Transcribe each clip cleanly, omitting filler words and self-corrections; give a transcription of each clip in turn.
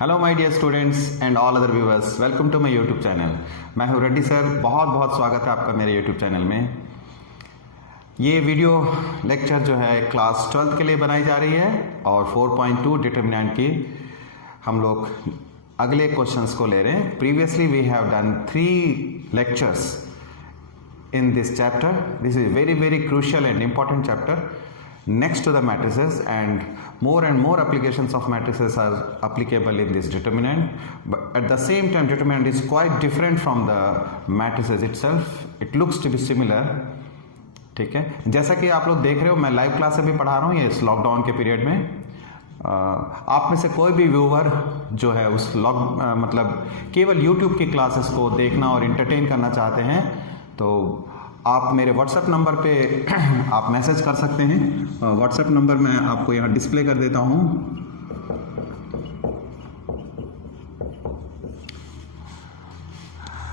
Hello my dear students and all other viewers, welcome to my YouTube channel. मैं हूं Reddy sir. बहुत बहुत स्वागत है आपका मेरे यूट्यूब चैनल में। ये वीडियो लेक्चर जो है क्लास 12th के लिए बनाई जा रही है और 4.2 डिटरमिनेंट की हम लोग अगले क्वेश्चंस को ले रहे हैं। Previously we have done 3 lectures in this chapter. This is very crucial and important chapter next to the matrices, and more applications of matrices are applicable in this determinant, but at the same time determinant is quite different from the matrices itself. It looks to be similar. ठीक है, जैसा कि आप लोग देख रहे हो मैं लाइव क्लास अभी पढ़ा रहा हूँ ये इस लॉकडाउन के पीरियड में। आप में से कोई भी व्यूअर जो है उस मतलब केवल यूट्यूब की क्लासेस को देखना और इंटरटेन करना चाहते हैं तो आप मेरे व्हाट्सएप नंबर पे आप मैसेज कर सकते हैं। व्हाट्सएप नंबर मैं आपको यहाँ डिस्प्ले कर देता हूँ।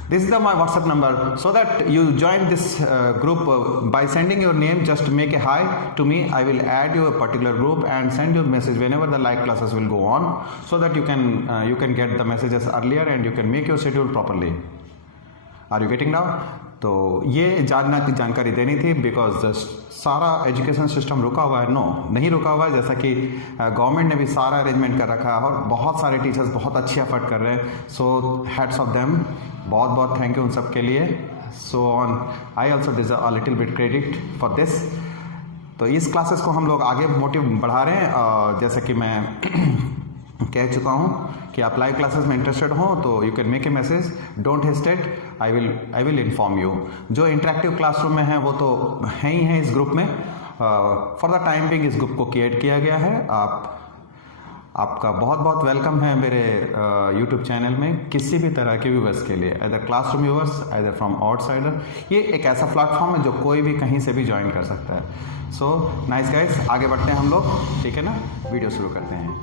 This is my WhatsApp number, so that you join this group by sending your name. Just make a hi to me. I will add you a particular group and send you a message whenever the live classes will go on, so that you can get the messages earlier and you can make your schedule properly. Are you getting now? तो ये जानकारी देनी थी because सारा education system रुका हुआ है। नहीं रुका हुआ है, जैसा कि गवर्नमेंट ने भी सारा अरेंजमेंट कर रखा है और बहुत सारे टीचर्स बहुत अच्छी एफर्ट कर रहे हैं। सो हैट्स ऑफ देम, बहुत बहुत थैंक यू उन सब के लिए। So on I also deserve a little bit credit for this. तो इस क्लासेस को हम लोग आगे मोटिव बढ़ा रहे हैं। जैसा कि मैं कह चुका हूँ कि आप लाइव क्लासेस में इंटरेस्टेड हो तो you can make a message, don't hesitate, I will inform you. जो इंटरेक्टिव क्लासरूम में है वो तो है ही है इस ग्रुप में। फॉर द टाइम बिंग इस ग्रुप को क्रिएट किया गया है। आपका बहुत बहुत वेलकम है मेरे यूट्यूब चैनल में किसी भी तरह के व्यूवर्स के लिए, इधर क्लासरूम व्यूवर्स, इधर फ्रॉम आउटसाइडर। ये एक ऐसा प्लेटफॉर्म है जो कोई भी कहीं से भी ज्वाइन कर सकता है। सो नाइस गाइस, आगे बढ़ते हैं हम लोग, ठीक है ना। वीडियो शुरू करते हैं।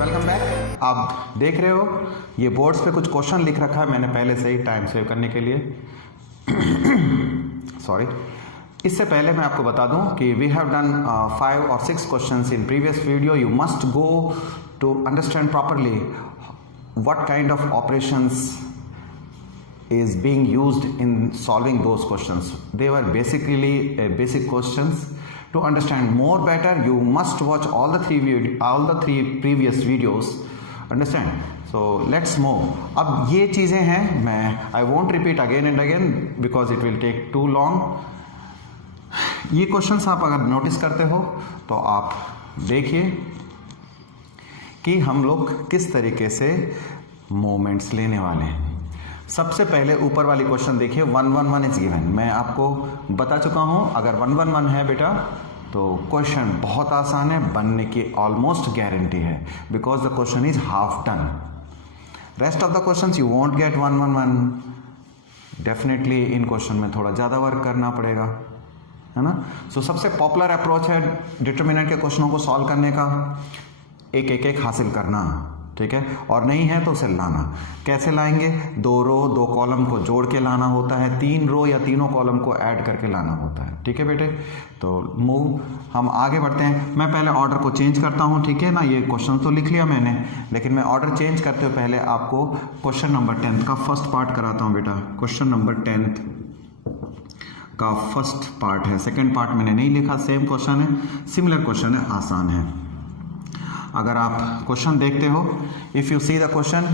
Welcome back. आप देख रहे हो ये बोर्ड्स पे कुछ क्वेश्चन लिख रखा है मैंने पहले से ही टाइम सेव करने के लिए। सॉरी। इससे पहले मैं आपको बता दूं कि we have done 5 or 6 questions in previous video. You must go to understand properly what kind of operations is being used in solving those questions. They were basically basic questions. To understand more better, you must watch all the three previous videos. Understand? So let's move. अब ये चीज़ें हैं, मैं I won't repeat again and again because it will take too long. ये questions आप अगर notice करते हो तो आप देखिए कि हम लोग किस तरीके से मोमेंट्स लेने वाले हैं। सबसे पहले ऊपर वाली क्वेश्चन देखिए, 111 इज गिवन। मैं आपको बता चुका हूं अगर 111 है बेटा तो क्वेश्चन बहुत आसान है, बनने की ऑलमोस्ट गारंटी है because the question is half done. Rest of the questions you won't get 111। Definitely in question में थोड़ा ज़्यादा वर्क करना पड़ेगा, है ना। सो सबसे पॉपुलर अप्रोच है डिटरमिनेंट के क्वेश्चनों को सॉल्व करने का, एक हासिल करना, ठीक है। और नहीं है तो उसे लाना। कैसे लाएंगे? 2 रो 2 कॉलम को जोड़ के लाना होता है, 3 रो या तीनों कॉलम को ऐड करके लाना होता है, ठीक है बेटे। तो मूव, हम आगे बढ़ते हैं। मैं पहले ऑर्डर को चेंज करता हूं, ठीक है ना। ये क्वेश्चन तो लिख लिया मैंने, लेकिन मैं ऑर्डर चेंज करते हुए पहले आपको क्वेश्चन नंबर 10 का फर्स्ट पार्ट कराता हूँ बेटा। क्वेश्चन नंबर 10 का फर्स्ट पार्ट है, सेकेंड पार्ट मैंने नहीं लिखा। सेम क्वेश्चन है, सिमिलर क्वेश्चन है, आसान है। अगर आप क्वेश्चन देखते हो, if you see the question,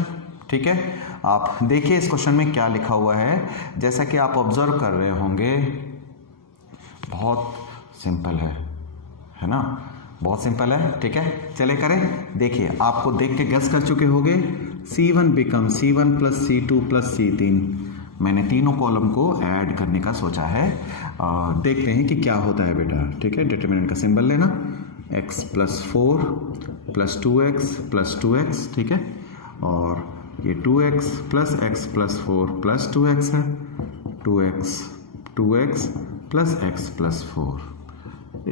ठीक है, आप देखिए इस क्वेश्चन में क्या लिखा हुआ है। जैसा कि आप ऑब्जर्व कर रहे होंगे बहुत सिंपल है ना, बहुत सिंपल है, ठीक है। चले करें, देखिए आपको देख के गेस कर चुके होंगे। C1 become C1 plus C2 plus C3। मैंने तीनों कॉलम को ऐड करने का सोचा है। देखते हैं कि क्या होता है बेटा, ठीक है। डिटरमिनेंट का सिंबल लेना, x plus 4 plus 2x plus 2x, ठीक है। और ये 2x plus x plus 4 plus 2x है, 2x प्लस x प्लस 4।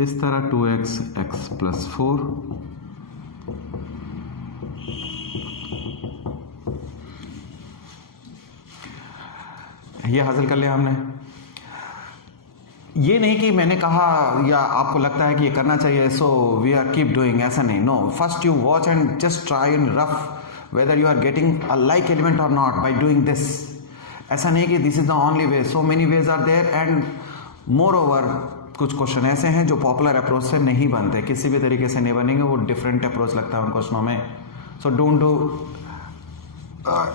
इस तरह 2x x प्लस 4 ये हासिल कर लिया हमने। ये नहीं कि मैंने कहा या आपको लगता है कि ये करना चाहिए so we are keep doing, ऐसा नहीं। No, first you watch and just try in rough whether you are getting a like element or not by doing this. ऐसा नहीं कि this is the only way, so many ways are there and moreover कुछ question ऐसे हैं जो popular approach से नहीं बनते, किसी भी तरीके से नहीं बनेंगे, वो डिफरेंट अप्रोच लगता है उन क्वेश्चनों में। So don't do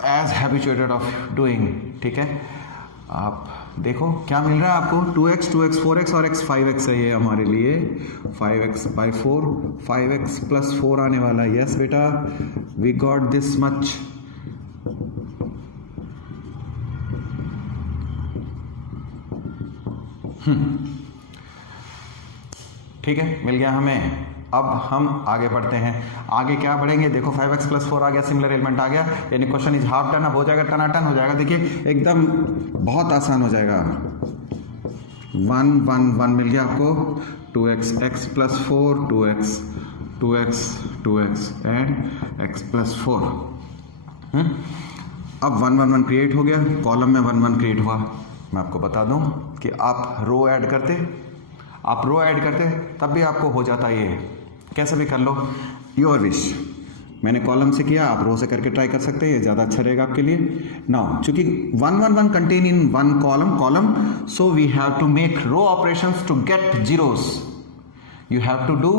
as habituated of doing, ठीक है। आप देखो क्या मिल रहा है आपको, 2x 4x और x 5x है ये हमारे लिए, 5x by 4, 5x plus 4 आने वाला है। यस बेटा, वी गॉट दिस मच। ठीक है, मिल गया हमें। अब हम आगे बढ़ते हैं। आगे क्या बढ़ेंगे, देखो 5x plus 4 आ गया, सिमिलर एलिमेंट आ गया, यानी क्वेश्चन इज हाफ डन। अब हो जाएगा टनाटन हो जाएगा, देखिए एकदम बहुत आसान हो जाएगा। 1 1 1 मिल गया आपको, 2x x plus 4, 2x 2x 2x and x plus 4। अब 1 1 1 क्रिएट हो गया, कॉलम में 1 1 क्रिएट हुआ। मैं आपको बता दूं कि आप रो ऐड करते तब भी आपको हो जाता ये, कैसे भी कर लो, योर विश। मैंने कॉलम से किया, आप रो से करके ट्राई कर सकते हैं, ये ज़्यादा अच्छा रहेगा आपके लिए। नाउ चूंकि 1 1 1 contain in one column, so we have to make row operations to get zeros. You have to do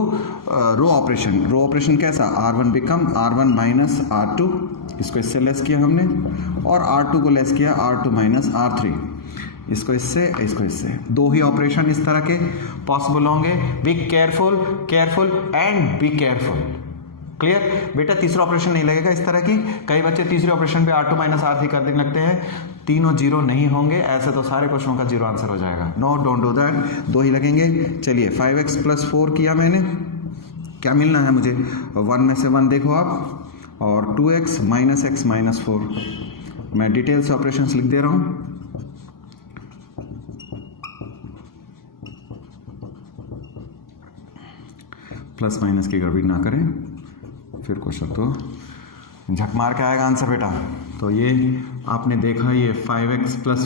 row operation कैसा, R1 become R1 minus R2, इसको इससे लेस किया हमने, और R2 को लेस किया R2 माइनस R3, इसको इससे। दो ही ऑपरेशन इस तरह के पॉसिबल होंगे। Be careful and be careful. Clear बेटा, तीसरा ऑपरेशन नहीं लगेगा इस तरह की। कई बच्चे तीसरे ऑपरेशन पे R2 माइनस R3 कर देने लगते हैं, तीनों जीरो नहीं होंगे, ऐसे तो सारे क्वेश्चनों का जीरो आंसर हो जाएगा। नो, डोंट डू दैट, दो ही लगेंगे। चलिए 5x plus 4 किया मैंने, क्या मिलना है मुझे, 1 में से 1 देखो आप, और 2x माइनस x माइनस 4। मैं डिटेल से ऑपरेशंस लिख दे रहा हूँ। प्लस माइनस की गड़बड़ी ना करें, फिर क्वेश्चन तो झक मार के आएगा आंसर बेटा। तो ये आपने देखा, ये 5x plus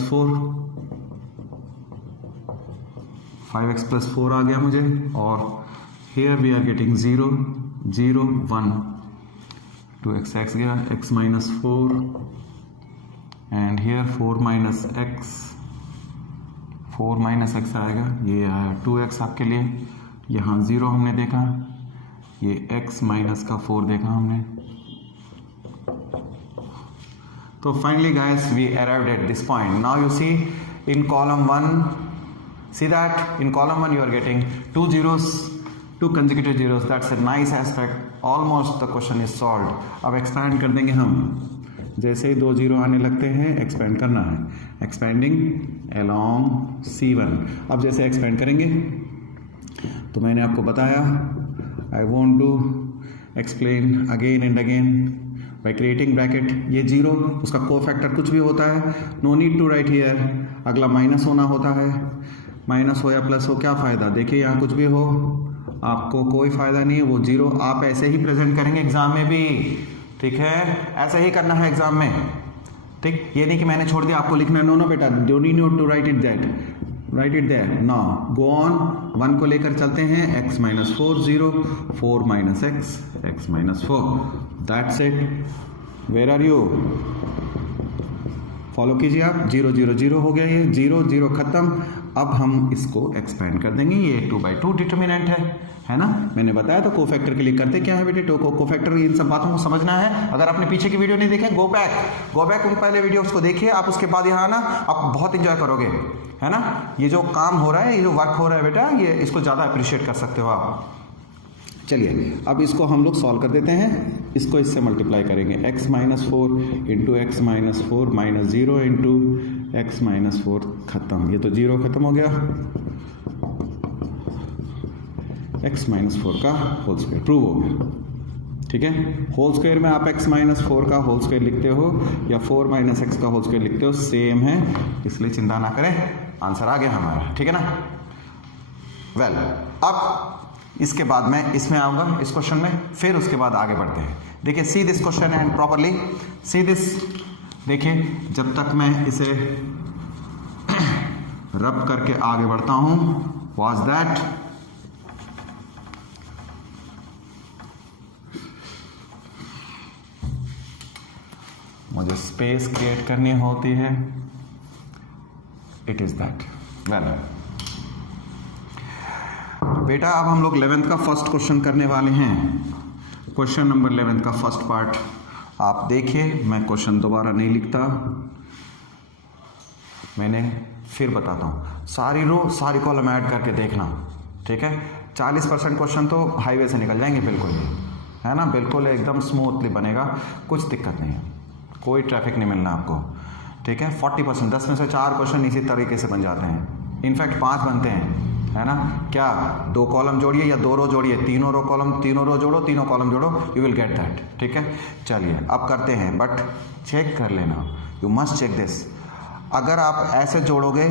4 आ गया मुझे, और here we are getting 0 0 1, 2x x गया, x minus 4 and here 4 minus x आएगा, ये आया 2x आपके लिए। यहाँ 0 हमने देखा, ये x माइनस का 4 देखा हमने। तो finally guys we arrived at this point. Now you see in column 1, see that in column 1 you are getting 2 zeros, 2 consecutive zeros. That's a nice aspect. Almost the question is solved. अब expand कर देंगे हम, जैसे ही 2 zero आने लगते हैं expand करना है, एक्सपेंडिंग along C1। अब जैसे एक्सपेंड करेंगे तो मैंने आपको बताया, I want to explain again and again by creating bracket. ये जीरो, उसका कोफैक्टर कुछ भी होता है, no need to write here. अगला माइनस होना होता है, माइनस हो या प्लस हो क्या फ़ायदा, देखिए यहाँ कुछ भी हो आपको कोई फ़ायदा नहीं है, वो जीरो आप ऐसे ही प्रेजेंट करेंगे एग्ज़ाम में भी, ठीक है, ऐसे ही करना है एग्ज़ाम में, ठीक। ये नहीं कि मैंने छोड़ दिया आपको लिखना, नो बेटा, don't need to write it that, write it there. Now go on, 1 को लेकर चलते हैं, x minus 4 0, 4 minus x minus 4, that's it. Where are you, follow कीजिए आप। 0 0 0 हो गया, ये 0 0 खत्म। अब हम इसको एक्सपेंड कर देंगे, ये 2/2 डिटर्मिनेंट है ना। मैंने बताया तो कोफैक्टर के लिए करते क्या है बेटे, कोफैक्टर, इन सब बातों को समझना है। अगर आपने पीछे की वीडियो नहीं देखे, गो बैक उन पहले वीडियोस को देखिए आप, उसके बाद यहाँ आना, आप बहुत इंजॉय करोगे, है ना। ये जो काम हो रहा है, ये जो वर्क हो रहा है बेटा, ये इसको ज़्यादा अप्रिशिएट कर सकते हो आप। चलिए अब इसको हम लोग सॉल्व कर देते हैं, इसको इससे मल्टीप्लाई करेंगे, x minus 4 into x minus 4 minus 0 into x minus 4, खत्म। ये तो 0 खत्म हो गया, x माइनस 4 का होल स्क्वायर प्रूव हो गया, ठीक है। होल स्क्वायर में आप x माइनस 4 का होल स्क्वायर लिखते हो या 4 माइनस x का होल स्क्वायर लिखते हो, सेम है, इसलिए चिंता ना करें, आंसर आ गया हमारा, ठीक है ना। वेल, अब इसके बाद मैं इसमें आऊँगा, इस क्वेश्चन में, फिर उसके बाद आगे बढ़ते हैं। देखिए, see this question and properly see this. देखिए, जब तक मैं इसे रब करके आगे बढ़ता हूं। Was that? मुझे स्पेस क्रिएट करनी होती है। It is that. वेल बेटा, अब हम लोग 11th का फर्स्ट क्वेश्चन करने वाले हैं। क्वेश्चन नंबर 11 का फर्स्ट पार्ट आप देखिए। मैं क्वेश्चन दोबारा नहीं लिखता, मैंने फिर बताता हूँ। सारी रो सारी कॉलम ऐड करके देखना, ठीक है। 40% क्वेश्चन तो हाईवे से निकल जाएंगे, बिल्कुल ही, है ना, बिल्कुल एकदम स्मूथली बनेगा, कुछ दिक्कत नहीं है, कोई ट्रैफिक नहीं मिलना आपको, ठीक है। 40%, 10 में से 4 क्वेश्चन इसी तरीके से बन जाते हैं। इनफैक्ट 5 बनते हैं, है ना। क्या 2 कॉलम जोड़िए या 2 रो जोड़िए, तीनों रो जोड़ो, तीनों कॉलम जोड़ो, यू विल गेट दैट, ठीक है। चलिए अब करते हैं, बट चेक कर लेना, यू मस्ट चेक दिस। अगर आप ऐसे जोड़ोगे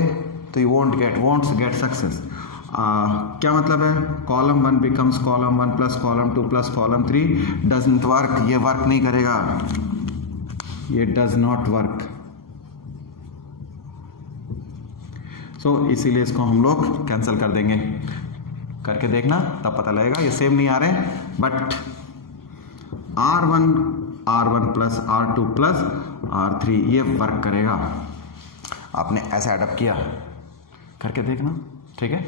तो यू वोंट गेट सक्सेस। क्या मतलब है? Column 1 becomes column 1 plus column 2 plus column 3 doesn't work. ये वर्क नहीं करेगा, ये डज नॉट वर्क। सो इसीलिए इसको हम लोग कैंसिल कर देंगे। करके देखना, तब पता लगेगा। ये सेम नहीं आ रहे, but R1 plus R2 plus R3 ये वर्क करेगा। आपने ऐसा एडप्ट किया, करके देखना, ठीक है।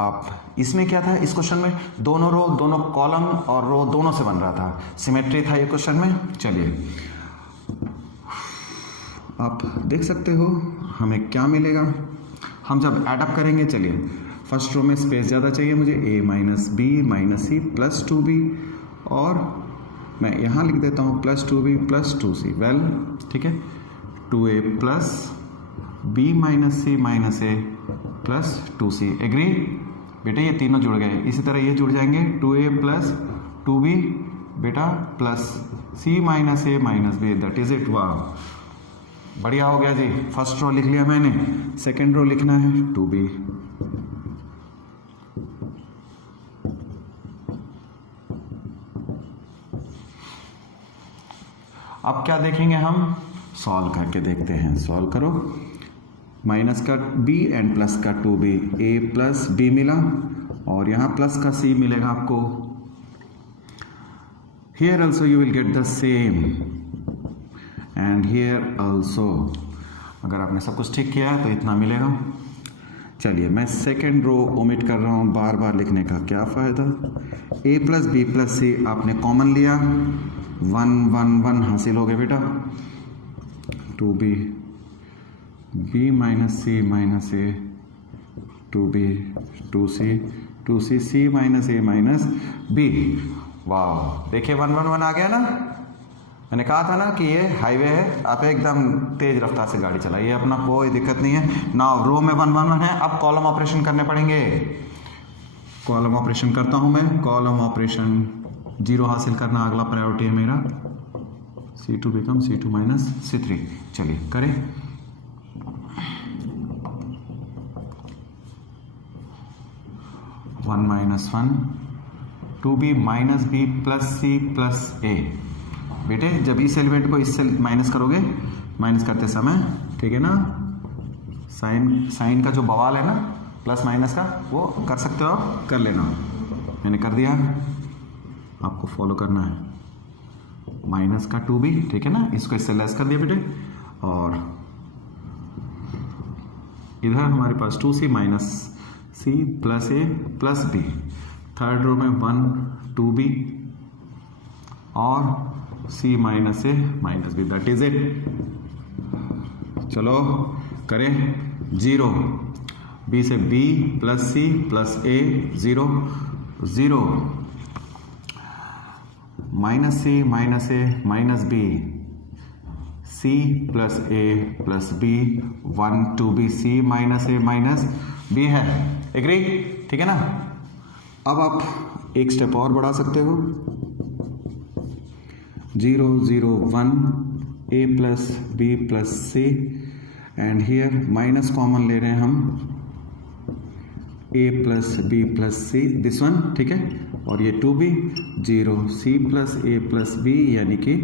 आप इसमें क्या था, इस क्वेश्चन में दोनों रो, दोनों कॉलम और रो दोनों से बन रहा था, सिमेट्री था ये क्वेश्चन में। चलिए आप देख सकते हो हमें क्या मिलेगा हम जब एडअप करेंगे। चलिए फर्स्ट रो में स्पेस ज़्यादा चाहिए मुझे, a minus b minus c plus 2b, और मैं यहाँ लिख देता हूँ plus 2b plus 2c। Well ठीक है, 2a plus b minus c minus a plus 2c। Agree बेटा, ये तीनों जुड़ गए। इसी तरह ये जुड़ जाएंगे, 2a प्लस 2b बेटा plus c minus a minus b। That is it. वाह, बढ़िया हो गया जी। फर्स्ट रो लिख लिया मैंने, सेकेंड रो लिखना है 2b। अब क्या देखेंगे हम, सॉल्व करके देखते हैं। सॉल्व करो, माइनस का b एंड प्लस का 2b, a प्लस b मिला और यहाँ प्लस का c मिलेगा आपको। Here also you will get the same and here also. अगर आपने सब कुछ ठीक किया है तो इतना मिलेगा। चलिए मैं सेकेंड रो ओमिट कर रहा हूँ, बार बार लिखने का क्या फ़ायदा। a प्लस बी प्लस सी आपने कॉमन लिया, 1 1 1 हासिल हो गया बेटा। 2b b minus c minus a, 2b 2c 2c c minus a minus b। वाह, देखिए 1 1 1 आ गया ना। मैंने कहा था ना कि ये हाईवे है, आप एकदम तेज रफ्तार से गाड़ी चलाइए, अपना कोई दिक्कत नहीं है ना। रो में 1 1 1 है, अब कॉलम ऑपरेशन करने पड़ेंगे। कॉलम ऑपरेशन करता हूं मैं, कॉलम ऑपरेशन 0 हासिल करना अगला प्रायोरिटी है मेरा। C2 become C2 minus C3। चलिए करें। One minus 1 2b minus b plus c plus a। बेटे जब इस एलिमेंट को इससे माइनस करोगे, माइनस करते समय, ठीक है ना, साइन का जो बवाल है ना प्लस माइनस का, वो कर सकते हो, कर लेना। मैंने कर दिया, आपको फॉलो करना है। माइनस का 2b, ठीक है ना, इसको इससे लेस कर दिया बेटे, और इधर हमारे पास 2c minus c plus a plus b। Third row में 1 2b और c minus a minus b। That is it. चलो करें। 0 b से b plus c plus a 0 0 minus c minus a minus b, c plus a plus b 1 2b c minus a minus b है। Agree, ठीक है ना। अब आप एक स्टेप और बढ़ा सकते हो, 0 0 1 a plus b plus c and here minus common ले रहे हैं हम, a plus b plus c, this one, ठीक है। और ये 2b 0 c plus a plus b, यानी कि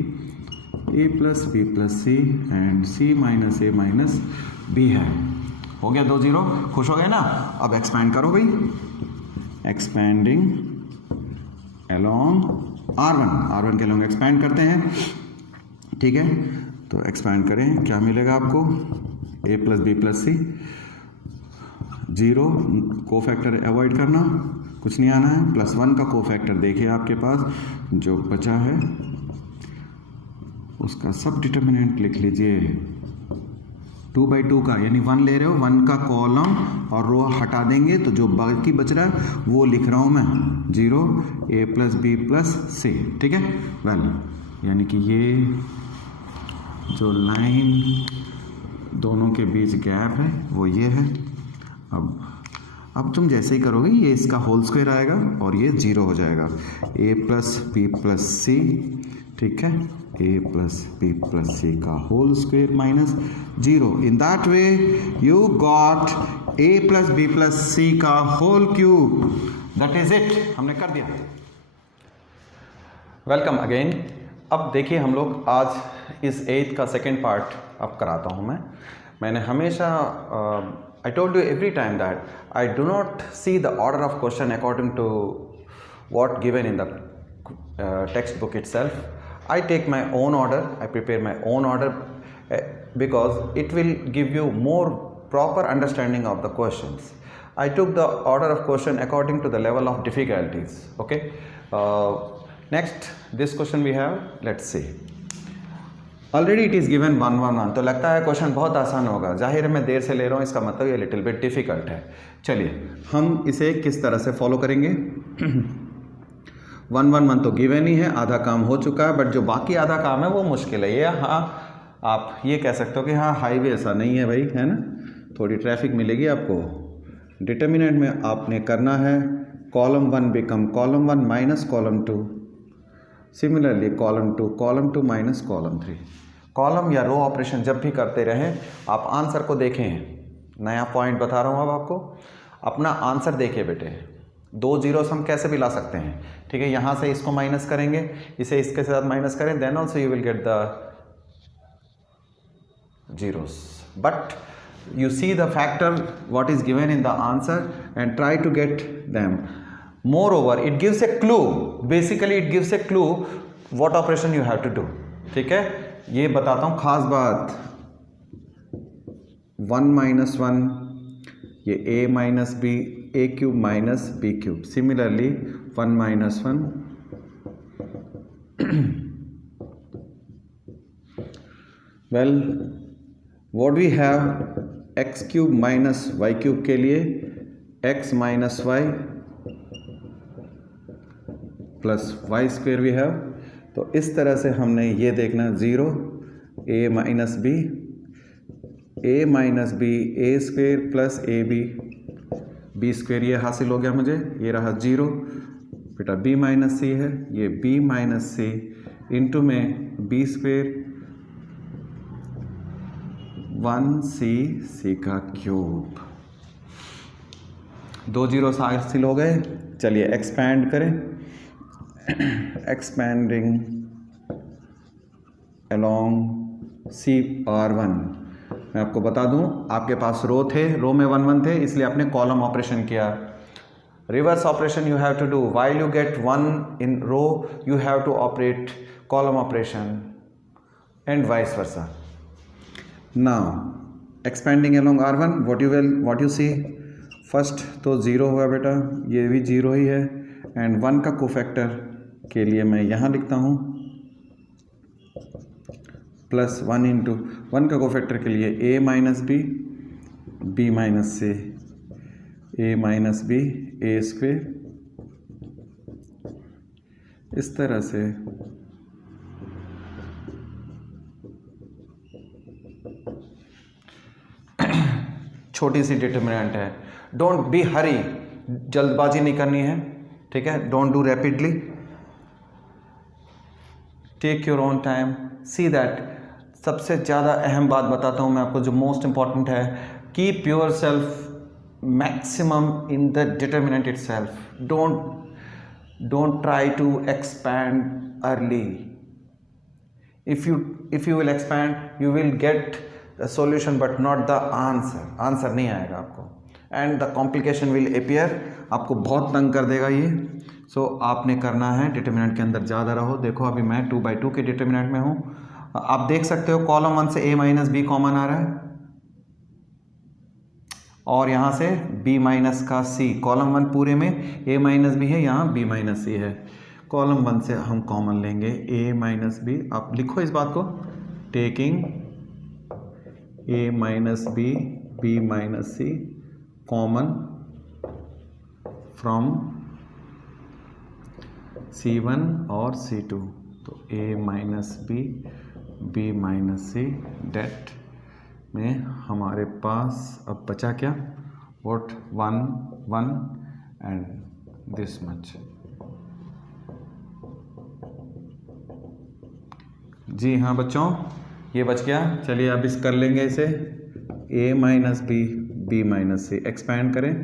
a plus b plus c and c minus a minus b है। हो गया 2 0, खुश हो गए ना। अब एक्सपैंड करो भाई, एक्सपैंडिंग अलोंग R1 के अलोंग एक्सपैंड करते हैं, ठीक है। तो एक्सपैंड करें, क्या मिलेगा आपको, a प्लस बी प्लस सी, 0 को फैक्टर अवॉइड करना, कुछ नहीं आना है, +1 का को फैक्टर देखिए आपके पास जो बचा है उसका सब डिटर्मिनेंट लिख लीजिए, 2/2 का, यानी 1 ले रहे हो, 1 का कॉलम और रो हटा देंगे तो जो बाकी बच रहा है वो लिख रहा हूँ मैं, 0 a plus b plus c, ठीक है। वेल, यानी कि ये जो लाइन दोनों के बीच गैप है वो ये है। अब तुम जैसे ही करोगे ये इसका होल स्क्वायर आएगा और ये 0 हो जाएगा, a plus b plus c, ठीक है, a plus b plus c का whole square minus 0। In that way you got a plus b plus c का whole cube, that is it, हमने कर दिया। Welcome again. अब देखिए हम लोग आज इस 8th का सेकेंड पार्ट अब कराता हूँ मैंने हमेशा I told you every time that I do not see the order of question according to what given in the textbook itself. I take my own order, I prepare my own order because it will give you more proper understanding of the questions. I took the order of question according to the level of difficulties, okay. Next, this question we have, let's see. Already it is given 1 1 1, तो लगता है question बहुत आसान होगा, जाहिर है मैं देर से ले रहा हूँ, इसका मतलब ये लिटिल बिट डिफ़िकल्ट है। चलिए हम इसे किस तरह से फॉलो करेंगे। 1 1 1 तो गिवन ही है, आधा काम हो चुका है, बट जो बाकी आधा काम है वो मुश्किल है। ये हाँ, आप ये कह सकते हो कि हाँ हाईवे ऐसा नहीं है भाई, है ना, थोड़ी ट्रैफिक मिलेगी आपको। डिटर्मिनेंट में आपने करना है column 1 become column 1 minus column 2, similarly column 2 minus column 3। Column या रो ऑपरेशन जब भी करते रहें आप आंसर को देखें। नया पॉइंट बता रहा हूँ अब आपको, अपना आंसर देखिए बेटे। 2 zeros हम कैसे भी ला सकते हैं, ठीक है। यहाँ से इसको माइनस करेंगे, इसे इसके साथ माइनस करें, then also you will get the zeros, but you see the factor what is given in the answer and try to get them. Moreover, it gives a clue, basically it gives a clue what operation you have to do, ठीक है। ये बताता हूँ खास बात, 1 minus 1, ये a minus b, a cube minus b cube, similarly 1 minus 1, well what we have, x cube minus y cube के लिए x minus y plus y square we have. तो इस तरह से हमने ये देखना, 0 a minus b, a square plus a b square, ये हासिल हो गया मुझे, ये रहा 0। बेटा b माइनस सी है, ये b माइनस सी इंटू में बी स्क्वेयर 1c का क्यूब। 2 zeros हासिल हो गए। चलिए एक्सपैंड करें, एक्सपैंडिंग अलोंग CR1। मैं आपको बता दूं, आपके पास रो थे, रो में 1 1 थे, इसलिए आपने कॉलम ऑपरेशन किया। Reverse operation you have to do, while you get 1 in row you have to operate column operation and vice versa. Now expanding along R1, what you see, first तो 0 हुआ बेटा, ये भी 0 ही है, एंड 1 का cofactor के लिए मैं यहाँ लिखता हूँ प्लस 1 इंटू 1 का कोफैक्टर के लिए a माइनस बी माइनस से a minus b, a square, इस तरह से छोटी सी डिटर्मिनेंट है। डोंट बी हरी, जल्दबाजी नहीं करनी है, ठीक है। Don't do rapidly, take your own time, see that. सबसे ज़्यादा अहम बात बताता हूँ मैं आपको जो मोस्ट इंपॉर्टेंट है, keep yourself maximum in the determinant itself, don't try to expand early. if you will expand you will get solution but not the answer नहीं आएगा आपको, and the complication will appear, आपको बहुत तंग कर देगा ये। सो आपने करना है डिटर्मिनेंट के अंदर ज़्यादा रहो। देखो अभी मैं 2/2 के डिटर्मिनेंट में हूँ, आप देख सकते हो कॉलम 1 से a माइनस बी कॉमन आ रहा है और यहाँ से b माइनस का c, कॉलम 1 पूरे में a माइनस बी है, यहाँ b माइनस सी है, कॉलम 1 से हम कॉमन लेंगे a माइनस बी। आप लिखो इस बात को, taking a minus b b minus c common from C1 और C2, तो a minus b b minus c, det में हमारे पास अब बचा क्या, वॉट 1 1 एंड दिस मच। जी हाँ बच्चों, ये बच गया। चलिए अब इस कर लेंगे इसे, a minus b b minus c, expand करें,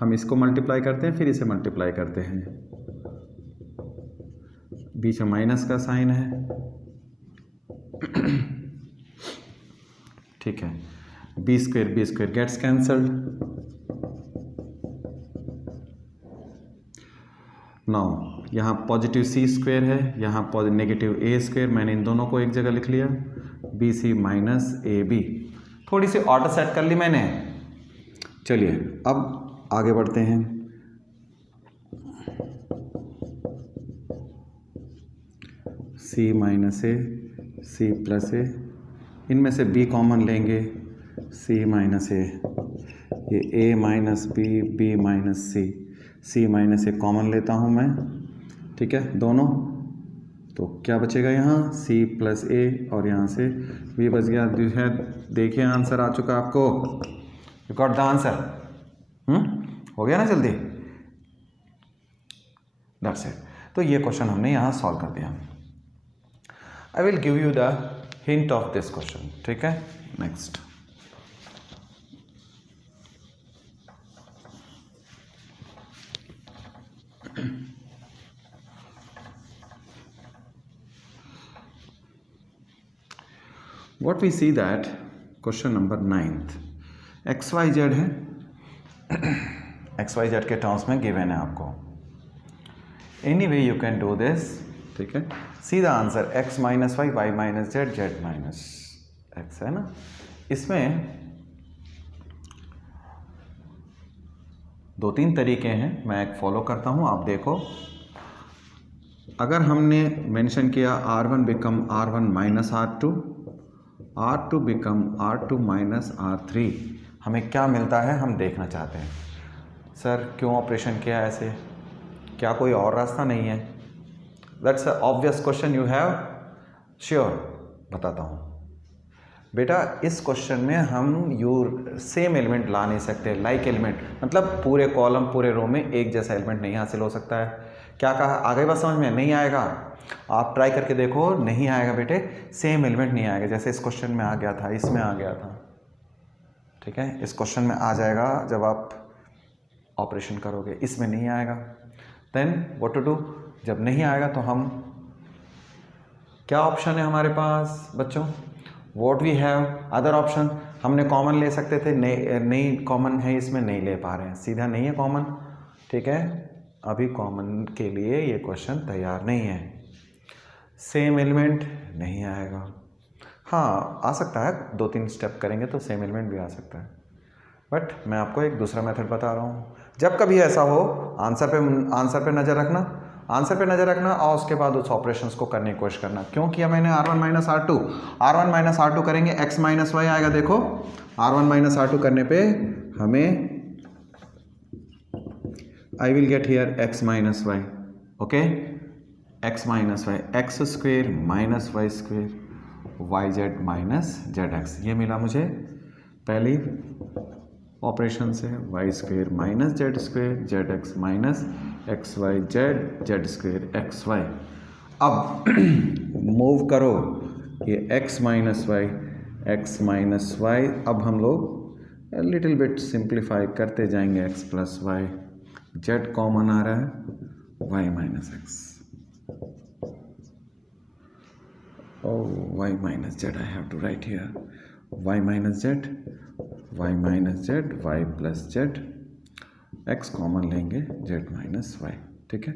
हम इसको मल्टीप्लाई करते हैं फिर इसे मल्टीप्लाई करते हैं, बीच में माइनस का साइन है, ठीक है, b square gets cancelled. Now यहाँ पॉजिटिव सी स्क्वेयर है, यहाँ नेगेटिव ए स्क्वेयर, मैंने इन दोनों को एक जगह लिख लिया, b c minus a b. थोड़ी सी ऑर्डर सेट कर ली मैंने। चलिए अब आगे बढ़ते हैं। सी माइनस ए सी प्लस ए, इनमें से b कॉमन लेंगे, c माइनस ए, ये a minus b b minus c, c minus a common लेता हूँ मैं, ठीक है दोनों, तो क्या बचेगा यहाँ c प्लस ए और यहाँ से b बच गया। देखिए आंसर आ चुका आपको, यू गॉट द आंसर, हो गया ना जल्दी, दैट्स इट। तो ये क्वेश्चन हमने यहाँ सॉल्व कर दिया। I will give you the hint of this question, ठीक है। Next, what we see that question number 9th, xyz है, xyz के टर्म्स में गिवन है आपको। Anyway you can do this, ठीक है। See the answer x minus y, y minus z, z minus x है ना। इसमें 2-3 तरीके हैं, मैं एक फॉलो करता हूं, आप देखो। अगर हमने मेंशन किया R1 become R1 minus R2, R2 become R2 minus R3, हमें क्या मिलता है हम देखना चाहते हैं। सर क्यों ऑपरेशन किया ऐसे, क्या कोई और रास्ता नहीं है? That's a obvious question you have, sure बताता हूँ बेटा। इस क्वेश्चन में हम सेम एलिमेंट ला नहीं सकते, लाइक एलिमेंट, मतलब पूरे कॉलम पूरे रो में एक जैसा एलिमेंट नहीं हासिल हो सकता है। क्या कहा, आ गई बात समझ में? नहीं आएगा, आप ट्राई करके देखो, नहीं आएगा बेटे, सेम एलिमेंट नहीं आएगा। जैसे इस क्वेश्चन में आ गया था, इसमें आ गया था, ठीक है, इस क्वेश्चन में आ जाएगा जब आप ऑपरेशन करोगे, इसमें नहीं आएगा। देन व्हाट टू डू, जब नहीं आएगा तो हम, क्या ऑप्शन है हमारे पास बच्चों? What we have other option, हमने कॉमन ले सकते थे, नहीं कॉमन है इसमें, नहीं ले पा रहे हैं, सीधा नहीं है कॉमन, ठीक है। अभी कॉमन के लिए ये क्वेश्चन तैयार नहीं है। सेम एलिमेंट नहीं आएगा, हाँ आ सकता है, 2-3 स्टेप करेंगे तो सेम एलिमेंट भी आ सकता है, बट मैं आपको एक दूसरा मेथड बता रहा हूँ। जब कभी ऐसा हो, आंसर पे नज़र रखना, आंसर पे नज़र रखना और उसके बाद उस ऑपरेशंस को करने की कोशिश करना। क्यों किया मैंने R1 minus R2, R1 minus R2 करेंगे, x माइनस वाई आएगा। देखो R1 माइनस R2 करने पे हमें I will get here x minus y, okay, x minus y, x square minus y square, y z minus z x, ये मिला मुझे पहली ऑपरेशन से, y square minus z square, z x minus x y z, z square x y. अब move करो ये x minus y, x minus y, अब हम लोग लिटिल बिट सिंप्लीफाई करते जाएंगे, x plus y, z common आ रहा है, y minus x, oh y minus z I have to write here, y minus z, y minus z, y plus z, x common लेंगे z minus y, ठीक है।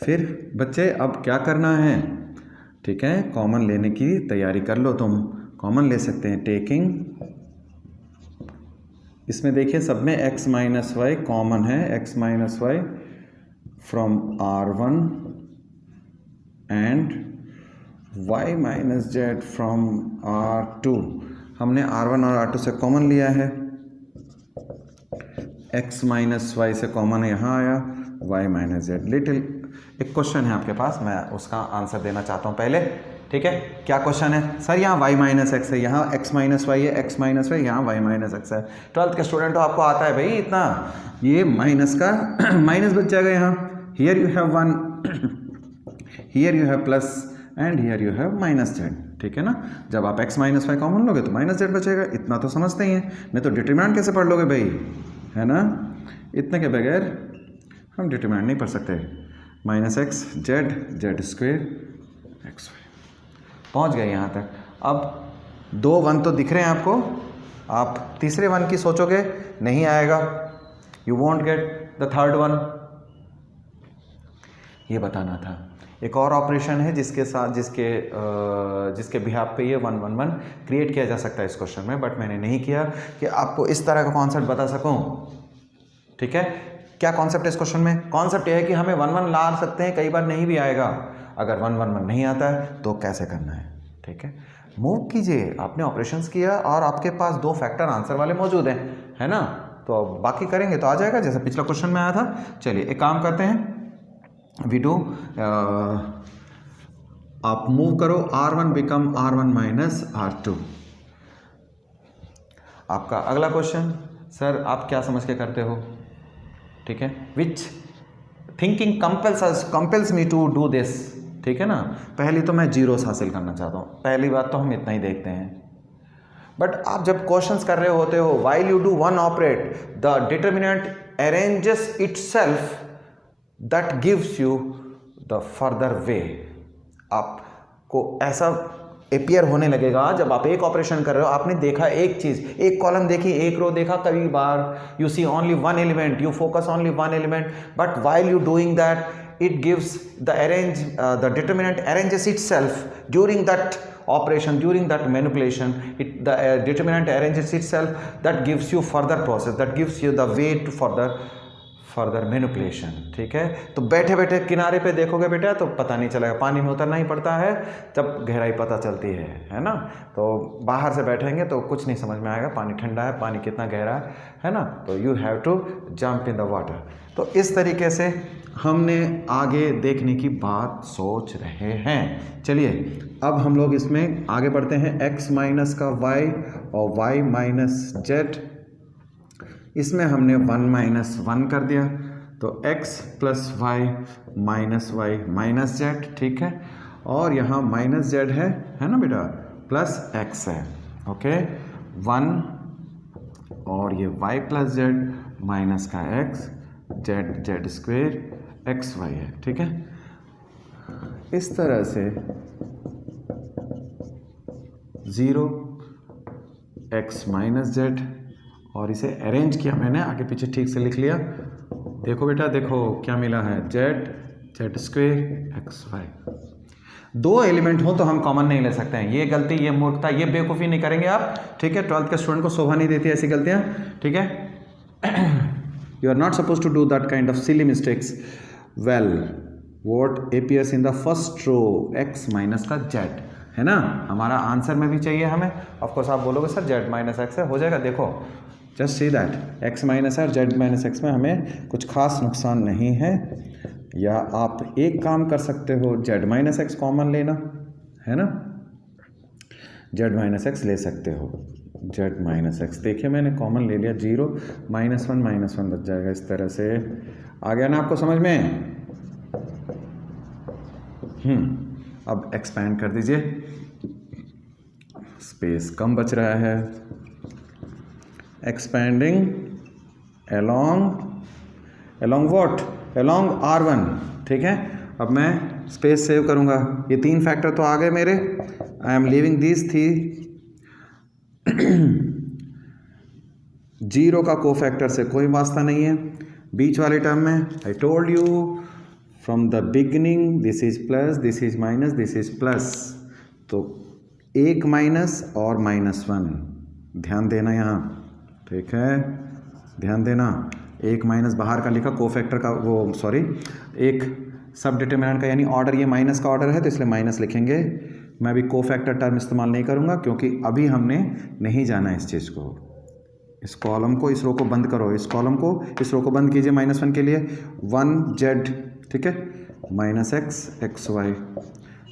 फिर बच्चे अब क्या करना है, ठीक है, कॉमन लेने की तैयारी कर लो तुम। कॉमन ले सकते हैं टेकिंग, इसमें देखिए सब में x माइनस वाई कॉमन है, x minus y from R1 and y minus z from R2। हमने R1 और R2 से कॉमन लिया है, x माइनस वाई से कॉमन यहाँ आया, y माइनस जेड। लिटिल एक क्वेश्चन है आपके पास, मैं उसका आंसर देना चाहता हूँ पहले, ठीक है। क्या क्वेश्चन है सर? यहाँ y माइनस एक्स है, यहाँ x माइनस वाई है, x माइनस वाई, यहाँ y माइनस एक्स है। 12th के स्टूडेंट तो आपको आता है भाई इतना, ये माइनस का माइनस बच जाएगा यहाँ। Here you have 1, here you have plus and here you have minus z, ठीक है ना। जब आप x माइनस वाई कॉमन लोगे तो माइनस जेड बचेगा, इतना तो समझते ही हैं, नहीं तो डिटरमिनेंट कैसे पढ़ लोगे भाई, है ना। इतने के बगैर हम डिटरमिनेंट नहीं पढ़ सकते। Minus x z, z square x y, पहुँच गए यहाँ तक। अब 2 1 तो दिख रहे हैं आपको, आप तीसरे 1 की सोचोगे नहीं आएगा, you want get the third 1, ये बताना था। एक और ऑपरेशन है जिसके साथ जिसके बिहाफ पे ये 1 1 1 क्रिएट किया जा सकता है इस क्वेश्चन में, बट मैंने नहीं किया कि आपको इस तरह का कॉन्सेप्ट बता सकूं, ठीक है। क्या कॉन्सेप्ट है इस क्वेश्चन में? कॉन्सेप्ट यह है कि हमें 1 1 ला सकते हैं, कई बार नहीं भी आएगा। अगर 1 1 1 नहीं आता है तो कैसे करना है, ठीक है। मूव कीजिए, आपने ऑपरेशंस किया और आपके पास 2 फैक्टर आंसर वाले मौजूद हैं, है ना, तो बाकी करेंगे तो आ जाएगा जैसे पिछला क्वेश्चन में आया था। चलिए एक काम करते हैं, वी डू, आप मूव करो, R1 become R1 minus R2। आपका अगला क्वेश्चन, सर आप क्या समझ के करते हो, ठीक है, which thinking compels me to do this, ठीक है ना। पहली तो मैं जीरोस हासिल करना चाहता हूँ, पहली बात तो हम इतना ही देखते हैं। बट आप जब क्वेश्चंस कर रहे होते हो, while you do one operate the determinant arranges itself that gives you the further way. आपको ऐसा अपियर होने लगेगा जब आप एक ऑपरेशन कर रहे हो, आपने देखा एक चीज, एक कॉलम देखी, एक रो देखा, कई बार you see only one element, you focus only one element, but while you doing that it gives the determinant arranges itself during that operation, during that manipulation, the determinant arranges itself, that gives you further process, that gives you the way to further manipulation, ठीक है। तो बैठे बैठे किनारे पे देखोगे बेटा तो पता नहीं चलेगा, पानी में उतरना ही पड़ता है तब गहराई पता चलती है ना। तो बाहर से बैठेंगे तो कुछ नहीं समझ में आएगा, पानी ठंडा है, पानी कितना गहरा है ना, तो you have to jump in the water. तो इस तरीके से हमने आगे देखने की बात सोच रहे हैं। चलिए अब हम लोग इसमें आगे बढ़ते हैं। x माइनस का y और y माइनस जेड, इसमें हमने 1 माइनस 1 कर दिया, तो x plus y minus y minus z, ठीक है। और यहाँ माइनस जेड है ना बेटा, प्लस x है, ओके, 1 और ये y प्लस जेड माइनस का x, z z square x y है, ठीक है। इस तरह से 0 x माइनस जेड, और इसे अरेंज किया मैंने, आगे पीछे ठीक से लिख लिया। देखो बेटा, देखो क्या मिला है, z z square x y. 2 element हो तो हम कॉमन नहीं ले सकते हैं, ये गलती, ये मूर्खता, ये बेवकूफ़ी नहीं करेंगे आप, ठीक है। 12th के स्टूडेंट को शोभा नहीं देती ऐसी गलतियाँ, ठीक है। You are not supposed to do that kind of silly mistakes. Well, what appears in the first row, x minus का z, है ना, हमारा आंसर में भी चाहिए हमें। ऑफ कोर्स आप बोलोगे सर z माइनस एक्स है, हो जाएगा। देखो just see that x minus है और z माइनस एक्स में हमें कुछ खास नुकसान नहीं है। या आप एक काम कर सकते हो, z माइनस एक्स कॉमन लेना, है ना, z माइनस एक्स ले सकते हो, z माइनस एक्स, देखिए मैंने कॉमन ले लिया, 0 माइनस वन बच जाएगा। इस तरह से आ गया ना आपको समझ में। अब एक्सपैंड कर दीजिए, स्पेस कम बच रहा है। Expanding along what, along R1, ठीक है। अब मैं स्पेस सेव करूँगा। ये 3 फैक्टर तो आ गए मेरे। आई एम लीविंग दिस थी। 0 का कोफैक्टर से कोई वास्ता नहीं है बीच वाले टर्म में। I told you from the beginning this is plus, this is minus, this is plus. तो 1 माइनस और -1 ध्यान देना यहाँ, ठीक है, ध्यान देना। 1 माइनस बाहर का लिखा कोफैक्टर का, वो सॉरी, एक सब डिटरमिनेंट का यानी ऑर्डर, ये माइनस का ऑर्डर है तो इसलिए माइनस लिखेंगे। मैं अभी कोफैक्टर टर्म इस्तेमाल नहीं करूँगा क्योंकि अभी हमने नहीं जाना इस चीज़ को। इस कॉलम को, इस रो को बंद करो, इस कॉलम को, इस रो को बंद कीजिए -1 के लिए। 1z, ठीक है, -x xy,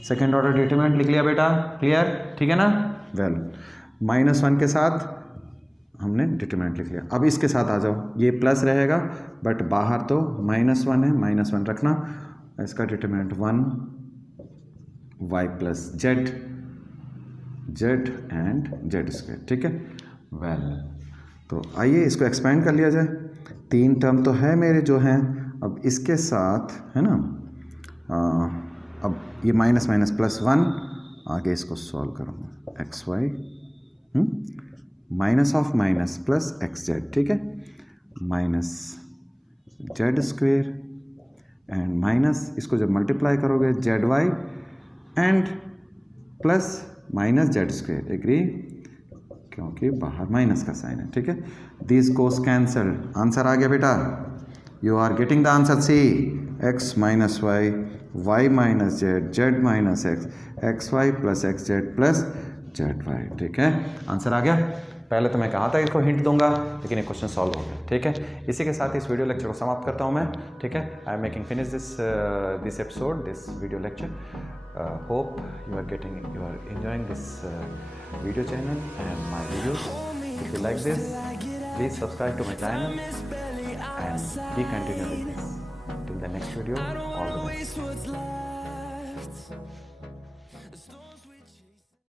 second order determinant लिख लिया बेटा, क्लियर, ठीक है ना। वेल, -1 के साथ हमने डिटरमिनेंट लिख लिया। अब इसके साथ आ जाओ, ये प्लस रहेगा बट बाहर तो -1 है, -1 रखना। इसका determinant 1 y plus z, z and z², ठीक है। वेल, तो आइए इसको एक्सपेंड कर लिया जाए। 3 टर्म तो है मेरे जो हैं, अब इसके साथ है ना, अब ये माइनस माइनस +1, आगे इसको सॉल्व करूँगा। xy minus of minus plus xz, ठीक है, -z² एंड माइनस, इसको जब मल्टीप्लाई करोगे zy and plus -z², agree, क्योंकि बाहर माइनस का साइन है, ठीक है। दिस गोस कैंसल्ड, आंसर आ गया बेटा। You are getting the answer, see x minus y, y minus z, z minus x, xy plus xz plus zy, ठीक है, आंसर आ गया। पहले तो मैं कहा था इसको हिंट दूंगा, लेकिन ये क्वेश्चन सॉल्व हो गया, ठीक है। इसी के साथ इस वीडियो लेक्चर को समाप्त करता हूँ मैं, ठीक है। I am making finish this episode, this video lecture. Hope you are enjoying this video channel and my videos. If you like this, please subscribe to my channel and be continued with this. Till the next video, all the best.